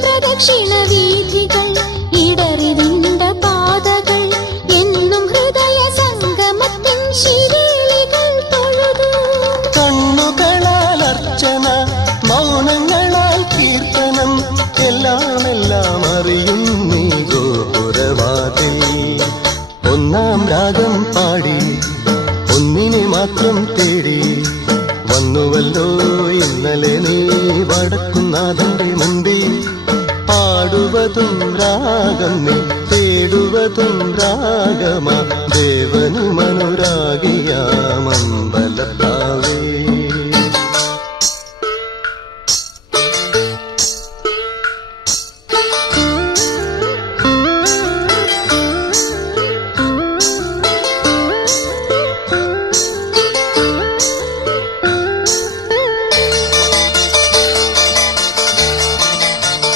പ്രദക്ഷിണ വീഥികൾ ഇടറി നിണ്ട പാതകൾ എന്നും ഹൃദയ സംഗമത്തിൻ ശിവേലികൾ തൊഴുതു. കണ്ണുകളാൽ അർച്ചന, മൗനങ്ങളാൽ കീർത്തനം, എല്ലാം അറിയും നീ ഗോപുരവാതിൽ. ഒന്നാം രാഗം പാടി ഒന്നിനെ മാത്രം തേടി വന്നുവല്ലോ ഇന്നലെ നീ വടക്കുന്നാഥന്റെ മുമ്പിൽ. പാടുവതും രാഗം നീ തേടുവതും രാഗമാ ദേവനുമനുരാഗിയാമമ്പ